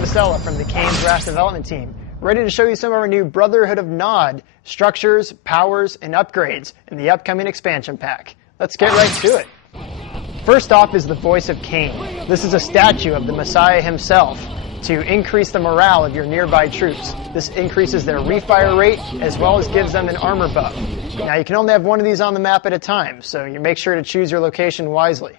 Basella from the Kane's Wrath development team, ready to show you some of our new Brotherhood of Nod structures, powers, and upgrades in the upcoming expansion pack. Let's get right to it. First off is the Voice of Kane. This is a statue of the Messiah himself to increase the morale of your nearby troops. This increases their refire rate as well as gives them an armor buff. Now you can only have one of these on the map at a time, so you make sure to choose your location wisely.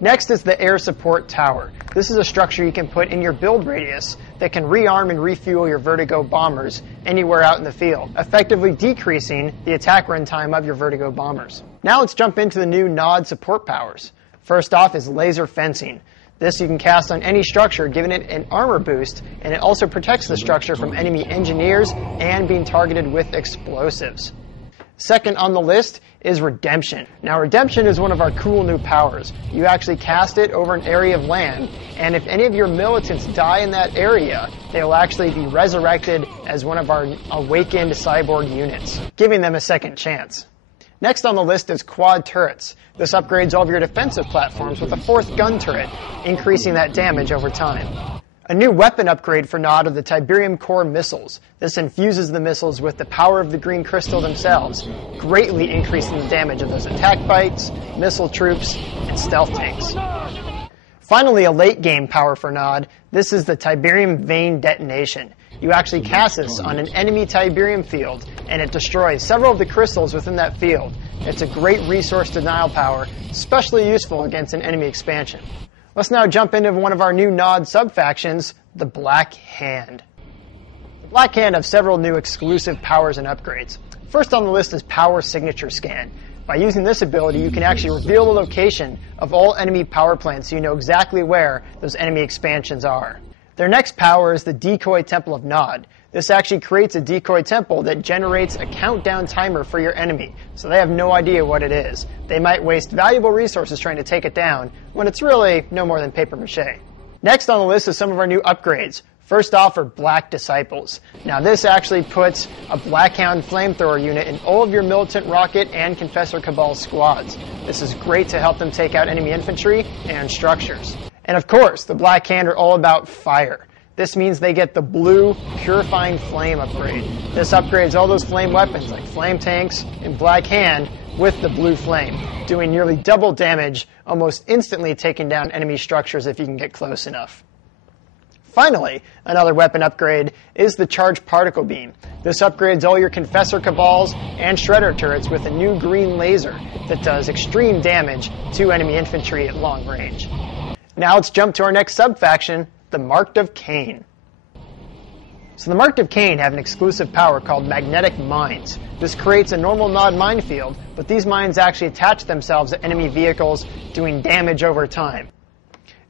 Next is the Air Support Tower. This is a structure you can put in your build radius that can rearm and refuel your Vertigo bombers anywhere out in the field, effectively decreasing the attack run time of your Vertigo bombers. Now let's jump into the new Nod support powers. First off is Laser Fencing. This you can cast on any structure, giving it an armor boost, and it also protects the structure from enemy engineers and being targeted with explosives. Second on the list is Redemption. Now Redemption is one of our cool new powers. You actually cast it over an area of land, and if any of your militants die in that area, they will actually be resurrected as one of our awakened cyborg units, giving them a second chance. Next on the list is Quad Turrets. This upgrades all of your defensive platforms with a fourth gun turret, increasing that damage over time. A new weapon upgrade for Nod are the Tiberium Core missiles. This infuses the missiles with the power of the green crystal themselves, greatly increasing the damage of those attack bites, missile troops, and stealth tanks. Finally, a late game power for Nod. This is the Tiberium Vein Detonation. You actually cast this on an enemy Tiberium field, and it destroys several of the crystals within that field. It's a great resource denial power, especially useful against an enemy expansion. Let's now jump into one of our new Nod sub-factions, the Black Hand. The Black Hand have several new exclusive powers and upgrades. First on the list is Power Signature Scan. By using this ability, you can actually reveal the location of all enemy power plants so you know exactly where those enemy expansions are. Their next power is the Decoy Temple of Nod. This actually creates a decoy temple that generates a countdown timer for your enemy, so they have no idea what it is. They might waste valuable resources trying to take it down, when it's really no more than paper mache. Next on the list is some of our new upgrades. First off are Black Disciples. Now this actually puts a Blackhound flamethrower unit in all of your Militant Rocket and Confessor Cabal squads. This is great to help them take out enemy infantry and structures. And of course, the Black Hand are all about fire. This means they get the blue Purifying Flame upgrade. This upgrades all those flame weapons like flame tanks and Black Hand with the blue flame, doing nearly double damage, almost instantly taking down enemy structures if you can get close enough. Finally, another weapon upgrade is the Charged Particle Beam. This upgrades all your Confessor Cabals and Shredder turrets with a new green laser that does extreme damage to enemy infantry at long range. Now let's jump to our next sub-faction, the Marked of Cain. So the Marked of Cain have an exclusive power called Magnetic Mines. This creates a normal Nod minefield, but these mines actually attach themselves to enemy vehicles, doing damage over time.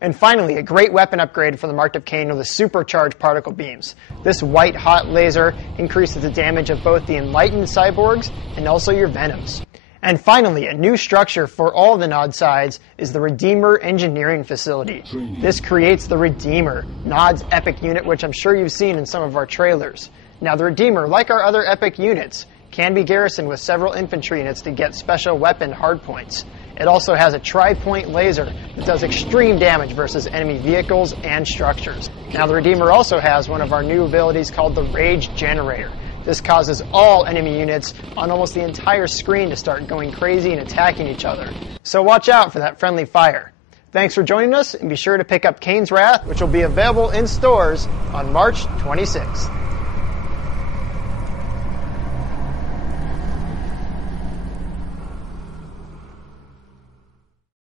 And finally, a great weapon upgrade for the Marked of Cain are the Supercharged Particle Beams. This white-hot laser increases the damage of both the Enlightened Cyborgs and also your Venoms. And finally, a new structure for all the Nod sides is the Redeemer Engineering Facility. This creates the Redeemer, Nod's epic unit, which I'm sure you've seen in some of our trailers. Now the Redeemer, like our other epic units, can be garrisoned with several infantry units to get special weapon hardpoints. It also has a tri-point laser that does extreme damage versus enemy vehicles and structures. Now the Redeemer also has one of our new abilities called the Rage Generator. This causes all enemy units on almost the entire screen to start going crazy and attacking each other. So watch out for that friendly fire. Thanks for joining us, and be sure to pick up Kane's Wrath, which will be available in stores on March 26th.